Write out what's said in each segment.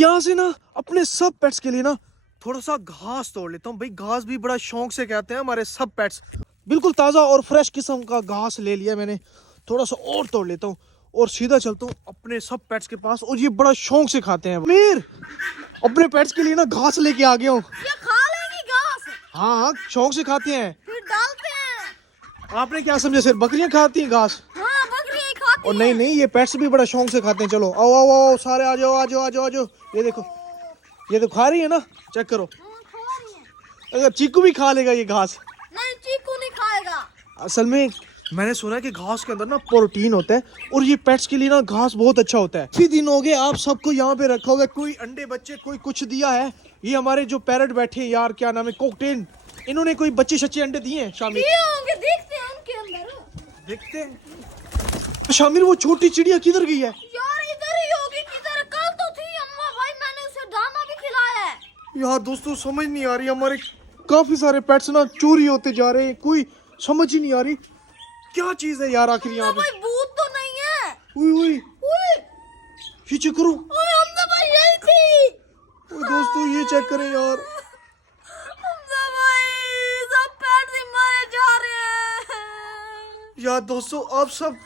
यहाँ से ना अपने सब पेट्स के लिए ना थोड़ा सा घास तोड़ लेता हूँ भाई। घास भी बड़ा शौक से कहते हैं हमारे सब पेट्स। बिल्कुल ताज़ा और फ्रेश किस्म का घास ले लिया मैंने, थोड़ा सा और तोड़ लेता हूँ और सीधा चलता हूँ अपने सब पेट्स के पास। और ये बड़ा शौक से खाते हैं। मीर अपने पेट्स के लिए ना घास लेके आ गया हूँ। ये खा लेंगी घास? हाँ हाँ, शौक से खाते हैं। फिर डालते हैं। आपने क्या समझा सिर्फ बकरियां खाती हैं घास? हाँ, बकरियां ही खाती और नहीं नहीं, ये पेट्स भी बड़ा शौक से खाते हैं। चलो आओ आओ आओ सारे आ जाओ आ जाओ आ जाओ आ जाओ। ये देखो, ये तो खा रही है ना, चेक करो। खा रही है। अगर चीकू भी खा लेगा ये घास। नहीं, चीकू नहीं खाएगा। असल में मैंने सुना है कि घास के अंदर ना प्रोटीन होता है और ये पेट्स के लिए ना घास बहुत अच्छा होता है। काफी दिन हो गए आप सबको यहाँ पे रखा हुआ है, कोई अंडे बच्चे कोई कुछ दिया है। ये हमारे जो पैरट बैठे हैं यार, क्या नाम है, कोकटेन, इन्होंने कोई बच्चे सच्चे अंडे दिए हैं शामिर? दिए होंगे, देखते हैं उनके अंदर। देखते हैं। शामिर वो छोटी चिड़िया किधर गई है? यार इधर ही होगी, किधर? कल तो थी अम्मा भाई, मैंने उसे दाना भी खिलाया है। यार दोस्तों समझ नहीं आ रही, हमारे काफी सारे पेट्स ना चोरी होते जा रहे हैं। कोई समझ ही नहीं आ रही क्या चीज है यार आखिर यहाँ पे। भाई भूत तो नहीं है? उई उई, ओए ये चेक करो। ओए, अम्मा भाई यही थी। ओए दोस्तों ये चेक करें यार। अम्मा भाई सब पेट ही मारे जा रहे हैं। यार दोस्तों आप सब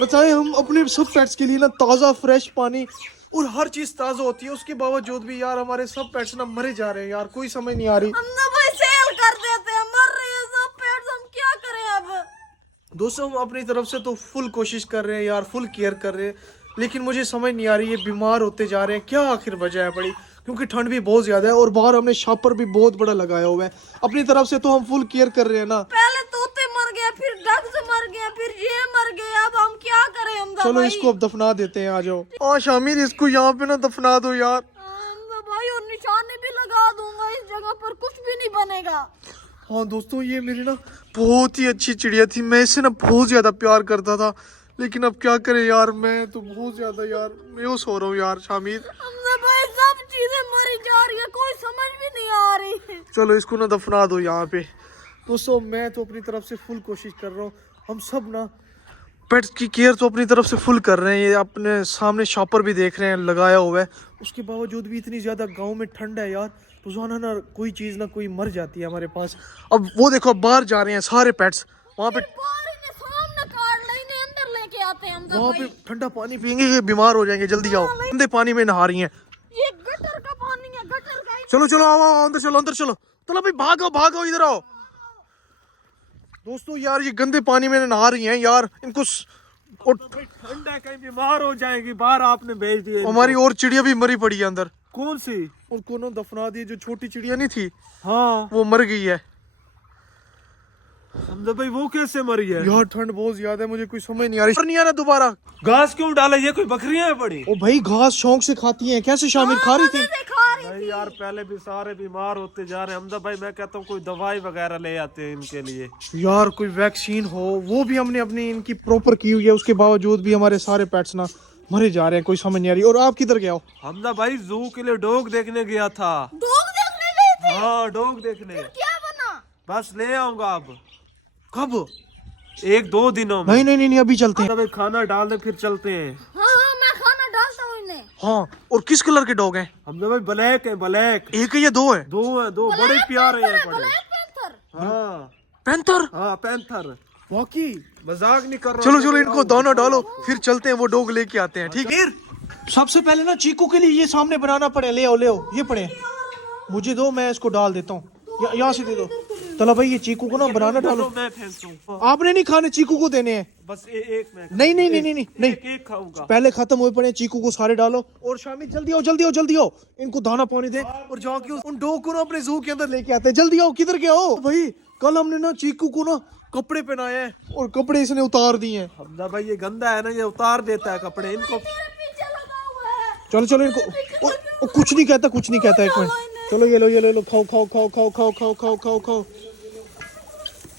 बताएं, हम अपने सब पेट्स के लिए ना ताज़ा फ्रेश पानी और हर चीज़ ताज़ा होती है, उसके बावजूद भी यार हमारे सब पेट्स ना मरे जा रहे हैं यार। कोई समझ नहीं आ रही। अम्मा भाई सेल कर देते हैं, मर रहे हैं सब पेट, हम क्या करें अब? दोस्तों हम अपनी तरफ से तो फुल कोशिश कर रहे हैं यार, फुल केयर कर रहे हैं, लेकिन मुझे समझ नहीं आ रही ये बीमार होते जा रहे हैं, क्या आखिर वजह है बड़ी? क्योंकि ठंड भी बहुत ज़्यादा है और बाहर हमने शॉपर भी बहुत बड़ा लगाया हुआ है। अपनी तरफ से तो हम फुल केयर कर रहे हैं ना। पहले तोते मर गए, फिर डग्स मर गए, फिर ये मर गए, अब हम क्या करें? हमदा चलो भाई इसको अब दफना देते हैं, आ जाओ। हाँ शामिर इसको यहाँ पे ना दफना दो यार। हमदा भाई, और निशाने भी लगा दूंगा, इस जगह पर कुछ भी नहीं बनेगा। हाँ दोस्तों ये मेरी ना बहुत ही अच्छी चिड़िया थी, मैं इससे ना बहुत ज़्यादा प्यार करता था, लेकिन अब क्या करें यार, मैं तो बहुत ज़्यादा यार बेहोश हो रहा हूँ यार शामिर। हमदा भाई सब चीजें मरी जा रही है, कोई समझ भी नहीं आ रही। चलो इसको ना दफना दो यहाँ पे। दोस्तों मैं तो अपनी तरफ से फुल कोशिश कर रहा हूँ, हम सब ना पेट्स की केयर तो अपनी तरफ से फुल कर रहे हैं। ये अपने सामने शॉपर भी देख रहे हैं लगाया हुआ है, उसके बावजूद भी इतनी ज़्यादा गाँव में ठंड है यार, रोजाना ना कोई चीज़ ना कोई मर जाती है हमारे पास। अब वो देखो बाहर जा रहे हैं सारे पेट्स, वहाँ पे अंदर लेके आते हैं हमदा वहाँ पे भाई। ठंडा पानी पियेंगे, ये बीमार हो जाएंगे। जल्दी आओ, गंदे पानी में नहा रही हैं। ये गटर का पानी है, गटर का ही। चलो चलो आओ आओ, अंदर चलो अंदर चलो। चलो भाई भागो भागो, इधर आओ। दोस्तों यार ये गंदे पानी में नहा रही हैं यार, इनको ठंड है, कहीं बीमार हो जाएगी, बाहर आपने भेज दिए। हमारी और चिड़िया भी मरी पड़ी है अंदर। कौन सी? उनको ना दफना दी, जो छोटी चिड़िया नहीं थी हाँ वो मर गई है। हमदा भाई वो कैसे मरी है? यार ठंड बहुत ज्यादा है, मुझे कोई समझ नहीं आ रही। नहीं आना दोबारा। घास क्यों डाला? ये कोई बकरियां हैं बड़ी? ओ भाई घास शौक से खाती हैं, कैसे शामिर खा रही थी? नहीं यार, पहले भी सारे बीमार होते जा रहे हैं। हमदा भाई मैं कहता हूँ कोई दवाई वगैरह ले आते हैं इनके लिए। यार कोई वैक्सीन हो, वो भी हमने अपनी इनकी प्रॉपर की हुई है, उसके बावजूद भी हमारे सारे पेट्स ना मरे जा रहे हैं, कोई समझ नहीं आ रही। और आप किधर गए हो? हमदा भाई जू के लिए डॉग देखने गया था। डॉग देखने गए थे? हाँ डॉग देखने। क्या बना? बस ले आऊंगा अब, कब? 1-2 दिनों में। नहीं नहीं नहीं, अभी चलते हैं। हमदा भाई खाना डाल दे फिर चलते हैं। हाँ, मैं खाना डालता हूँ इन्हें। हाँ, और किस कलर के डॉग हैं? हमदा भाई ब्लैक है, ब्लैक। एक है या दो है? 2 हैं, 2 बड़े प्यारे हैं बड़े। Black panther. हाँ पैंथर? हाँ पैंथर, वाकई? मजाक नहीं कर रहा। चलो चलो इनको दाना डालो, फिर चलते हैं, वो डॉग लेके आते हैं। ठीक है, सबसे पहले ना चीकू के लिए ये सामने बनाना पड़े। ले आओ ले आओ, ये पड़े, मुझे दो, मैं इसको डाल देता हूँ। यहाँ से दे दो। चलो भाई ये चीकू को ना बनाना डालो। मैं फेंकूं। आपने नहीं खाने, चीकू को देने हैं। बस एक मैं नहीं नहीं नहीं नहीं नहीं, एक खाऊंगा। पहले खत्म हुए पड़े, चीकू को सारे डालो। और शामिर जल्दी आओ जल्दी आओ जल्दी आओ, इनको दाना पानी दे और जाके उन डॉग को ना अपने जू के अंदर लेके आते हैं। जल्दी आओ, किधर गए हो भाई? कल हमने ना चीकू को ना कपड़े पहनाए हैं और कपड़े इसने उतार दिए हैं। हमदा भाई ये गंदा है ना, ये उतार देता है कपड़े इनको। पीछे लगा हुआ है। चलो चलो इनको, ओ, कुछ नहीं कहता कुछ नहीं कहता। एक मिनट, चलो ये लो खाओ खाओ खाओ खाओ खाओ खाओ खाओ खाओ खाओ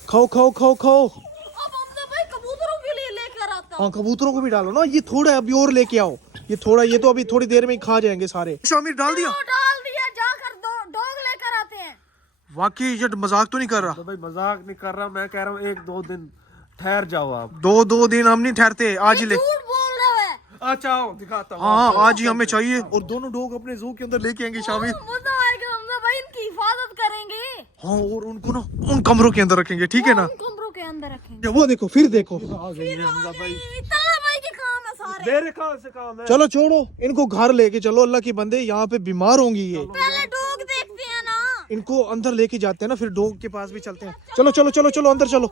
खाओ खाओ खाओ खाओ। अब हमदा भाई कबूतरों के लिए लेकर आता हूँ। हाँ कबूतरों को भी डालो ना, ये थोड़ा है, अभी और लेके आओ। ये थोड़ा, ये तो अभी थोड़ी देर में ही खा जाएंगे सारे। शामिर डाल दिया? डाल दिया, जाकर डॉग लेकर आते हैं। वाकई ये मजाक तो नहीं कर रहा? तो भाई मजाक नहीं कर रहा, मैं कह रहा हूँ 1-2 दिन ठहर जाओ आप। 2 दिन हम नहीं ठहरते, आज ही ले। झूठ बोल रहे हो। अच्छा आओ दिखाता हूँ। हाँ आज ही हमें चाहिए, और दोनों डॉग अपने जू के अंदर लेके आएंगे शामिर। मजा आएगा हमजा भाई, इनकी हिफाजत करेंगे। हाँ और उनको ना उन कमरों के अंदर रखेंगे, ठीक है ना। उन कमरों के अंदर रखेंगे। वो देखो, फिर देखो। आ गई है हमजा भाई। तल्ला भाई के काम है सारे। मेरे कहाँ से काम है? चलो छोड़ो इनको, घर लेके चलो। अल्लाह के बंदे यहाँ पे बीमार होंगी ये। पहले डॉग देखते हैं ना। इनको अंदर लेके जाते हैं ना, फिर डॉग के पास भी चलते हैं। चलो चलो चलो चलो अंदर चलो,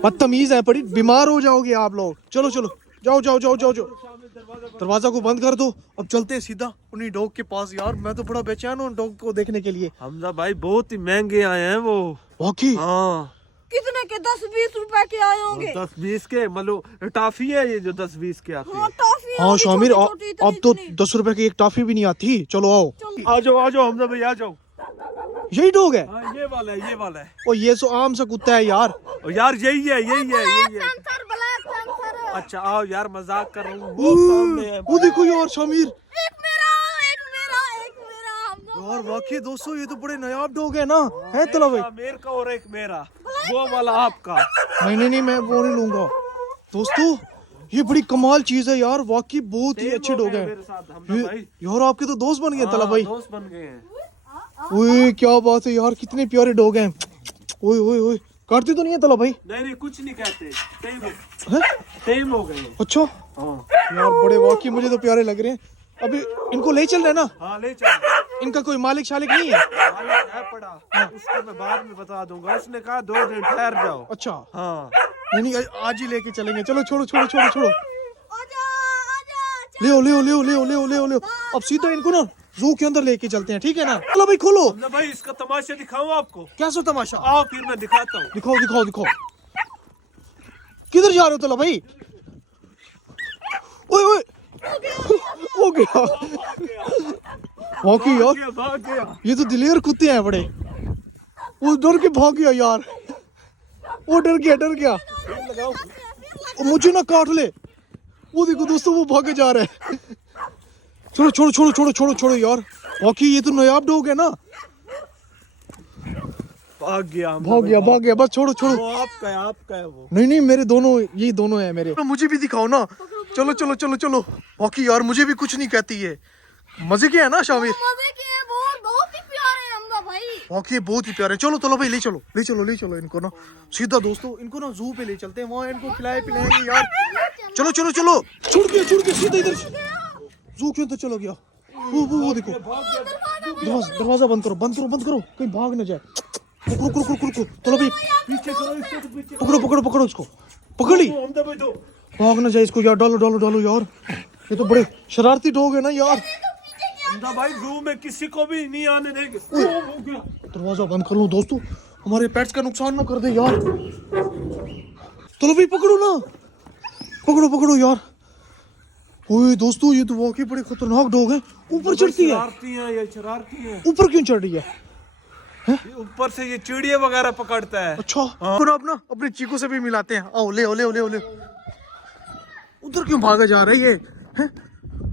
बदतमीज है पड़ी, बीमार हो जाओगे आप लोग। चलो चलो जाओ जाओ जाओ जाओ जाओ, दरवाजा को बंद कर दो। अब चलते हैं सीधा उन्हीं डॉग के पास। यार मैं तो बड़ा बेचैन हूँ डॉग को देखने के लिए। हमजा भाई बहुत ही महंगे आए हैं वो। वाकई हाँ कितने के 10-20 रुपए के आए होंगे। 10-20 के, मतलब टॉफी है ये जो 10-20 के आती है। हाँ टॉफी है, हाँ अभी शामिर, छोटी-छोटी, इतनी- अब तो इतनी। 10 रुपए की एक टॉफी भी नहीं आती। चलो आओ, आ जाओ हमजा भाई आ जाओ। यही डॉग है। हाँ ये वाला है, ये वाला है। और ये सो आम सा कुत्ता है यार। और यार यही है, यही है, यही है। Panther, black panther. अच्छा आओ यार, मजाक कर रहा हूँ। वो सामने है। वो देखो यार शामिर, एक मेरा, एक मेरा, एक मेरा। हमजा यार वाकई दोस्तों ये तो बड़े नायाब डॉग है ना, है तला भाई। मेरे का और एक मेरा, वो वाला आपका। नहीं नहीं नहीं, मैं वो नहीं लूंगा दोस्तों। ये बड़ी कमाल चीज है यार, वाकई बहुत ही अच्छे डॉग हैं मेरे साथ हमजा ये। भाई। यार आपके तो दोस्त बन गए तला हाँ, भाई। दोस्त बन गए हैं। ओए क्या बात है यार, कितने प्यारे डॉग हैं। ओए ओए ओए, काटते तो नहीं है तला भाई? नहीं नहीं कुछ नहीं कहते, हैं? टेम हो गए हैं। अच्छा हाँ यार बड़े वाकई मुझे तो प्यारे लग रहे हैं। अभी इनको ले चल रहे हैं ना, हाँ ले चलो। इनका कोई मालिक शालिक नहीं है? मालिक है पड़ा, उसको मैं बाद में बता दूंगा। उसने कहा 2 दिन ठहर जाओ। अच्छा हाँ नहीं नहीं, आज ही लेके चलेंगे। चलो छोड़ो छोड़ो छोड़ो छोड़ो, आजा, आजा। ले ले ले ले ले ले ले। अब सीधा इनको ना जू के अंदर लेके चलते हैं, ठीक है ना। चलो भाई खोलो। हमजा भाई इसका तमाशा दिखाऊं आपको? कैसा तमाशा? आओ फिर मैं दिखाता हूँ। दिखाओ दिखाओ दिखाओ। किधर जा रहे हो तला भाई? ओए ओए, हो गया वाकई यार, भाग गया। ये तो दिलेर कुत्ते हैं बड़े। वो डर के भाग गया यार, वो डर गया। वो मुझे ना काट ले। वो देखो दोस्तों वो भागे जा रहे हैं। चलो छोड़ो छोड़ो छोड़ो छोड़ो छोड़ो यार, वाकई ये तो नायाब डॉग है ना। भाग गया हमजा भाग भाई, गया बस छोड़ो छोड़ो। वो आपका है वो। नहीं नहीं मेरे दोनों, ये दोनों है मेरे। मुझे भी दिखाओ ना। चलो चलो चलो चलो, वाकई यार मुझे भी कुछ नहीं कहती है। मजे के है ना शामिर? मजे के हैं, बहुत ही प्यारे हैं हमजा भाई। वाकई बहुत ही प्यारे। चलो चलो भाई, ले चलो ले चलो ले चलो इनको ना सीधा दोस्तों, इनको ना जू पे ले चलते हैं। वहाँ इनको खिलाए पिलाएंगे यार। चलो चलो चलो, छुड़ के सीधा इधर जू के अंदर चलो गया। वो देखो, दरवाजा बंद करो कहीं भाग ना जाए। रुको चलो भाई, पीछे करो इसको, तो पीछे पकड़ो उसको, पकड़ ली। हमजा भाई दो। भाग ना जाए इसको यार, डालो यार। ये तो बड़े शरारती डॉग है ना यार। हमजा भाई जू में किसी को भी नहीं आने देंगे। हो गया। दरवाजा बंद कर लो दोस्तों, हमारे पेट्स का नुकसान ना कर दे यार। चलो भाई पकड़ो ना, पकड़ो यार। ओए दोस्तों ये तो वाकई बड़े खतरनाक डॉग है। ऊपर चढ़ती है, ये शरारती है। ऊपर क्यों चढ़ रही है? ये ऊपर से ये चिड़िया वगैरह पकड़ता है। अच्छा अपना अपने चीकू से भी मिलाते हैं। आओ ले उधर क्यों भागा जा रही है? हैं?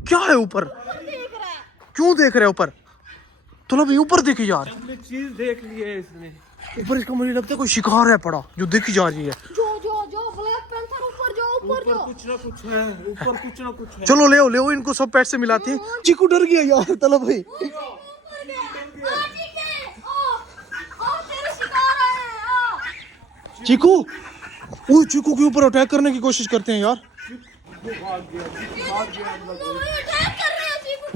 क्या है ऊपर? क्यों देख रहे हैं ऊपर? चलो भाई ऊपर देखी यार, अपनी चीज देख ली है इसने। ऊपर इसका मुझे लगता है कोई शिकार है पड़ा जो देखी जा रही है। जो ब्लैक पैंथर ऊपर जो। ऊपर कुछ ना कुछ है, ऊपर कुछ ना कुछ है। चलो ले इनको सब पेट से मिलाते हैं। चीकू डर गया यार तला भाई। चीकू के ऊपर अटैक करने की कोशिश करते हैं यार।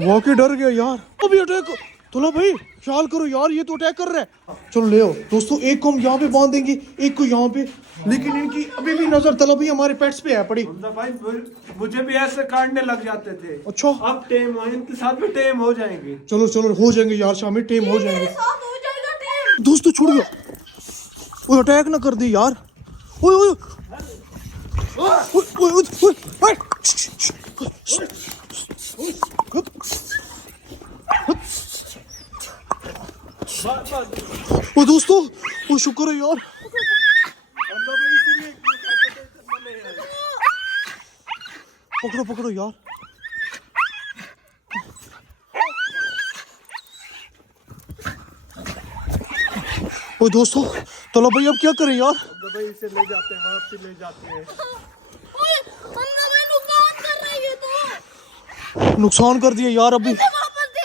वाकई डर गया यार। अभी अटैक, तोला भाई ख्याल करो यार, ये तो अटैक कर रहा है। चलो ले आओ दोस्तों, एक को हम यहाँ पे बांध देंगे, एक को यहाँ पे। लेकिन इनकी अभी भी नजर तला भाई हमारे पेट्स पे है पड़ी। हमजा भाई मुझे भी ऐसे काटने लग जाते थे। अच्छा अब टेम हो, इनके साथ भी टेम हो जाएंगे। चलो हो जाएंगे यार, शामिल टेम हो जाएंगे दोस्तों। छोड़ गया, वो अटैक ना कर दी यार। ओए ओ दोस्तों, वो शुक्र है यार। पकड़ो यार। ओ दोस्तों, चलो भाई अब क्या करें यार? तो भाई इसे ले जाते हैं, वापसी ले जाते हैं। नुकसान कर रही है नुकसान कर दिया यार अभी। वापस दे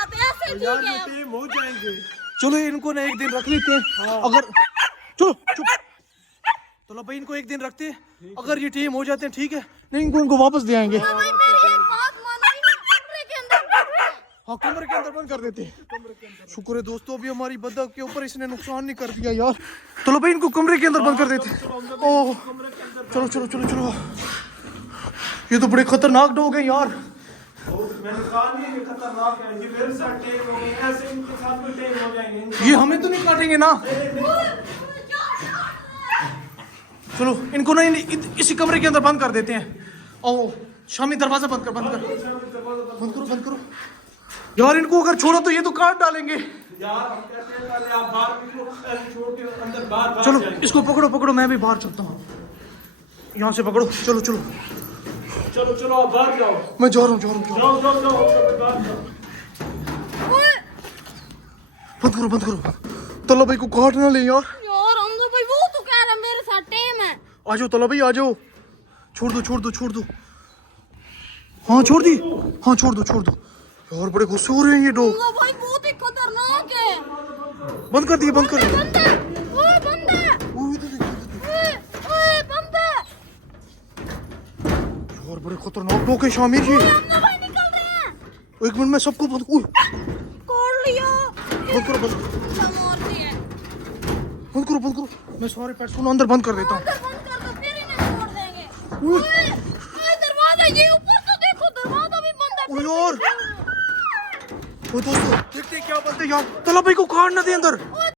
आते ऐसे यार ठीक ये है। टीम हो जाएंगे। चलो इनको ना एक दिन रख लेते हैं अगर चलो चुप तो भाई इनको एक दिन रखते हैं अगर ये टीम हो जाते हैं ठीक है नहीं इनको वापस दे आएंगे। भाई मेरी एक बात मानो ही ना, कमरे के अंदर हाँ कमरे के अंदर बंद कर देते हैं। शुक्र है दोस्तों अभी हमारी बदक के ऊपर इसने नुकसान नहीं कर दिया यार। चलो भाई इनको कमरे के अंदर बंद कर देते हैं। ओह चलो चलो चलो चलो ये तो बड़े खतरनाक डॉग है यार। मैंने कहा नहीं ये खतरनाक है, ये मेरे साथ टेम हो गए, ऐसे इनके साथ भी टेम हो जाएंगे। ये हमें तो नहीं काटेंगे ना। चलो इनको ना इसी कमरे के अंदर बंद कर देते हैं। ओ शामी दरवाजा बंद कर बंद करो बंद करो यार। इनको अगर छोड़ो तो ये तो काट डालेंगे यार हम कहते हैं पहले आप बाहर निकलो, ऐसे छोड़ के अंदर बाहर चलो जाएंगे। इसको पकड़ो पकड़ो मैं भी बाहर चलता हूँ। यहाँ से पकड़ो चलो चलो चलो चलो आप बाहर जाओ, मैं जा रहा हूँ जाओ जाओ जाओ बाहर जाओ। बंद करो तला भाई को काट ना ले यार। यार हमजा भाई वो तो कह रहा मेरे साथ टीम है। आ जाओ तला भाई आ जाओ। छोड़ दो हाँ छोड़ दी हाँ छोड़ दो यार बड़े गुस्से हो रहे हैं ये डॉग। हमजा भाई बहुत ही खतरनाक है। बंद कर दिए बंद है ओए बंद है ओए बंद है। यार बड़े खतरनाक डॉग है शामिर जी। हमजा भाई निकल रहे हैं। एक मिनट में सबको बंद कर लिया करो मार दिया। बंद करो मैं सारे पेट्स को अंदर बंद कर देता हूँ। अंदर बंद कर दो फिर इन्हें छोड़ देंगे। ओए दरवाजा ये ऊपर तो देखो दरवाजा भी बंद है। ओए यार वो दोस्तों देखते हैं क्या बोलते हैं यार। तला भाई को काट ना दे अंदर।